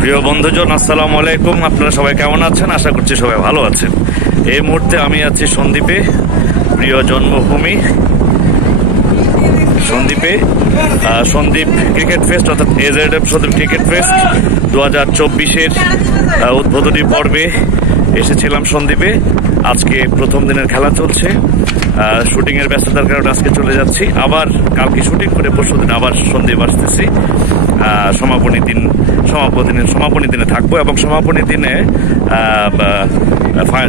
প্রিয় বন্ধুজন, আসসালামু আলাইকুম। আপনারা সবাই কেমন আছেন? আশা করছি সবাই ভালো আছেন। এই মুহূর্তে আমি আছি সন্দ্বীপে, প্রিয় জন্মভূমি সন্দ্বীপে। সন্দ্বীপ ক্রিকেট ফেস্ট অর্থাৎ এজেডএফ সন্দ্বীপ ক্রিকেট ফেস্ট 2024-এর উদ্বোধনী পর্বে এসেছিলাম সন্দ্বীপে। আজকে প্রথম দিনের খেলা চলছে। শুটিংয়ের ব্যস্ততার কারণে আজকে চলে যাচ্ছি, আবার কালকে শুটিং করে পরশুদিন আবার সন্দ্বীপ আসতেছি। সমাপনী দিনে থাকবো এবং সমাপনী দিনে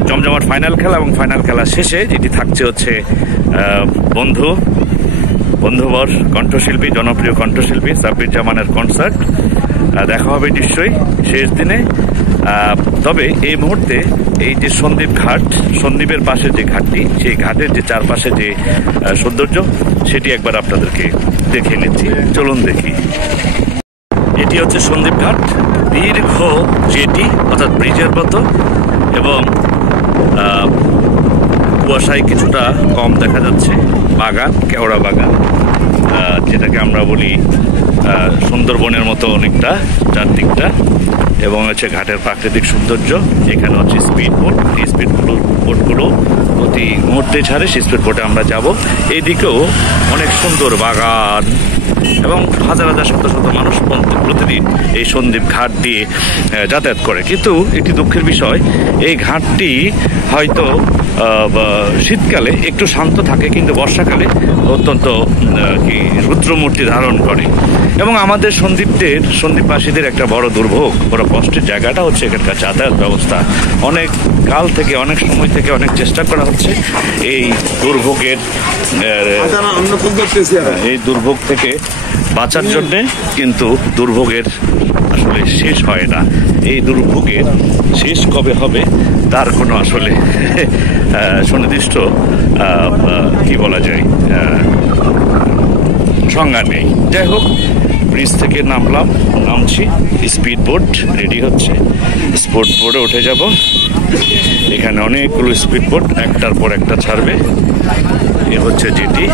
জমজমাট ফাইনাল খেলা এবং ফাইনাল খেলা শেষে যেটি থাকছে হচ্ছে বন্ধুবর কণ্ঠশিল্পী, জনপ্রিয় কণ্ঠশিল্পী সাব্বির জামানের কনসার্ট। দেখা হবে নিশ্চয়ই শেষ দিনে। তবে এই মুহূর্তে এই যে সন্দ্বীপ ঘাট, সন্দ্বীপের পাশে যে ঘাটটি, সেই ঘাটের যে চারপাশে যে সৌন্দর্য, সেটি একবার আপনাদেরকে দেখে নিচ্ছি। চলুন দেখি। এটি হচ্ছে সন্দ্বীপ ঘাট, দীর্ঘ জেটি অর্থাৎ ব্রিজের মতো, এবং কুয়াশায় কিছুটা কম দেখা যাচ্ছে। বাগান, কেওড়া বাগান, যেটাকে আমরা বলি সুন্দরবনের মতো অনেকটা চারদিকটা, এবং হচ্ছে ঘাটের প্রাকৃতিক সৌন্দর্য। এখানে হচ্ছে স্পিড বোট, এই স্পিড বোটগুলো প্রতি মুহূর্তে ছাড়ে, সেই স্পিড বোটে আমরা যাব। এইদিকেও অনেক সুন্দর বাগান এবং হাজার হাজার শত শত মানুষ প্রতিদিন এই সন্দ্বীপ ঘাট দিয়ে যাতায়াত করে। কিন্তু একটি দুঃখের বিষয়, এই ঘাটটি হয়তো শীতকালে একটু শান্ত থাকে, কিন্তু বর্ষাকালে অত্যন্ত রুদ্রমূর্তি ধারণ করে। এবং আমাদের সন্দ্বীপবাসীদের একটা বড় দুর্ভোগ, বড় কষ্টের জায়গাটা হচ্ছে এখানকার যাতায়াত ব্যবস্থা। অনেক কাল থেকে, অনেক সময় থেকে অনেক চেষ্টা করা হচ্ছে এই দুর্ভোগ থেকে বাঁচার জন্যে, কিন্তু দুর্ভোগের আসলে শেষ হয় না। এই দুর্ভোগের শেষ কবে হবে তার কোনো আসলে সুনির্দিষ্ট কি বলা যায় সংজ্ঞা নেই। যাই হোক, ব্রিজ থেকে নামছি, স্পিড বোট রেডি হচ্ছে, স্পিড বোটে উঠে যাব। এখানে অনেকগুলো স্পিড বোট একটার পর একটা ছাড়বে। এ হচ্ছে জেটি,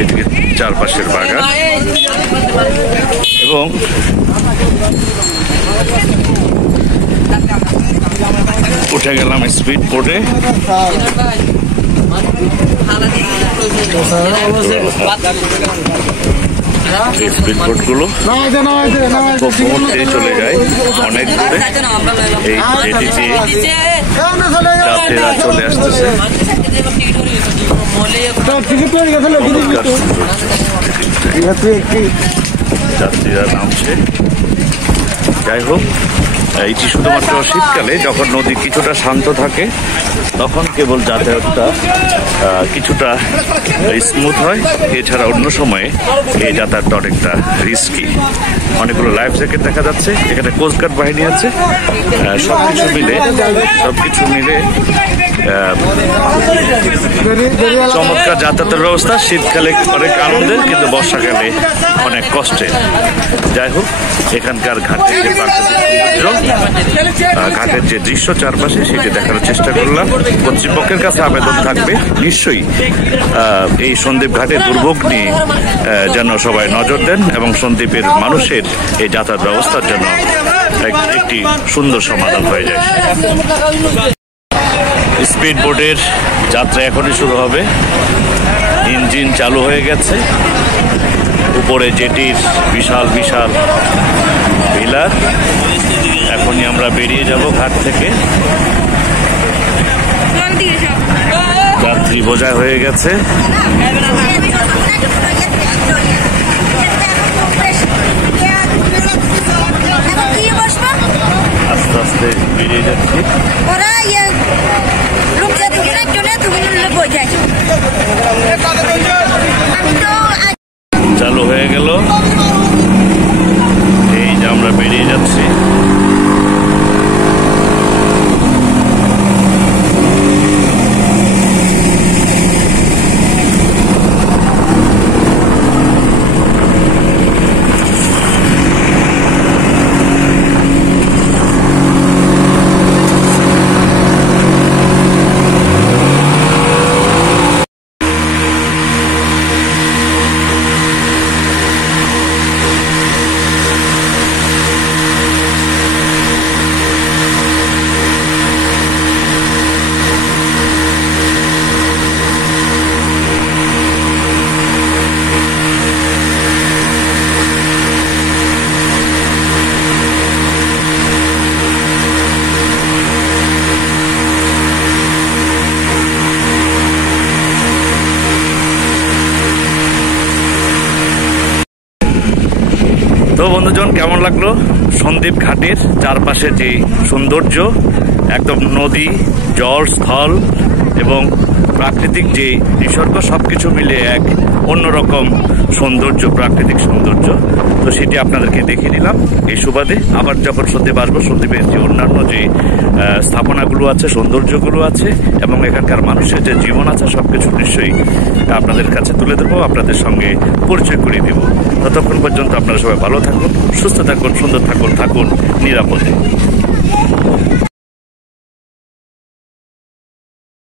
এদিকে চারপাশের বাগান, এবং উঠে গেলাম স্পিড বোটে। স্পিড বোটগুলো খুব মুহূর্তে চলে যায় অনেক দূরে। এই জেটিতে যাত্রীরা চলে আসতেছে। যাত্রীরা নামছে। যাই হোক, এটি শুধুমাত্র শীতকালে যখন নদী কিছুটা শান্ত থাকে তখন কেবল যাতায়াতটা কিছুটা স্মুথ হয়। এছাড়া অন্য সময়ে এই যাতায়াতটা অনেকটা রিস্কি। অনেকগুলো লাইফ জ্যাকেট দেখা যাচ্ছে, এখানে কোস্টগার্ড বাহিনী আছে। সবকিছু মিলে চমৎকার যাতায়াতের ব্যবস্থা। শীতকালে অনেক আনন্দের, কিন্তু বর্ষাকালে অনেক কষ্টের। যাই হোক, এখানকার ঘাটের যে প্রাকৃতিক সৌন্দর্য, ঘাটের যে দৃশ্য চারপাশে, সেটি দেখার চেষ্টা করলাম। কর্তৃপক্ষের কাছে আবেদন থাকবে নিশ্চয়ই এই সন্দ্বীপ ঘাটের দুর্ভোগ নিয়ে যেন সবাই নজর দেন, এবং সন্দ্বীপের মানুষের এই যাতায়াত ব্যবস্থার জন্য একটি সুন্দর সমাধান হয়ে যায়। স্পিড বোটের যাত্রা এখনই শুরু হবে। ইঞ্জিন চালু হয়ে গেছে। উপরে জেটির বিশাল বিশাল পিলার। এখনই আমরা বেরিয়ে যাব ঘাট থেকে। যাত্রী বোঝাই হয়ে গেছে। আস্তে আস্তে বেরিয়ে যাচ্ছি। চালু হয়ে গেল, এই যে আমরা বেরিয়ে যাচ্ছি। লাগলো সন্দ্বীপ ঘাটের চারপাশে যে সৌন্দর্য, একদম নদী, জল, স্থল এবং প্রাকৃতিক যে নিসর্গ সবকিছু মিলে এক অন্যরকম সৌন্দর্য, প্রাকৃতিক সৌন্দর্য। তো সেটি আপনাদেরকে দেখিয়ে দিলাম এই সুবাদে। আবার যখন সন্দ্বীপ আসবো, সন্দ্বীপের যে অন্যান্য যে স্থাপনাগুলো আছে, সৌন্দর্যগুলো আছে এবং এখানকার মানুষের যে জীবন আছে সবকিছু নিশ্চয়ই আপনাদের কাছে তুলে দেবো, আপনাদের সঙ্গে পরিচয় করিয়ে দেবো। ততক্ষণ পর্যন্ত আপনারা সবাই ভালো থাকুন, সুস্থ থাকুন, সুন্দর থাকুন, থাকুন নিরাপদ।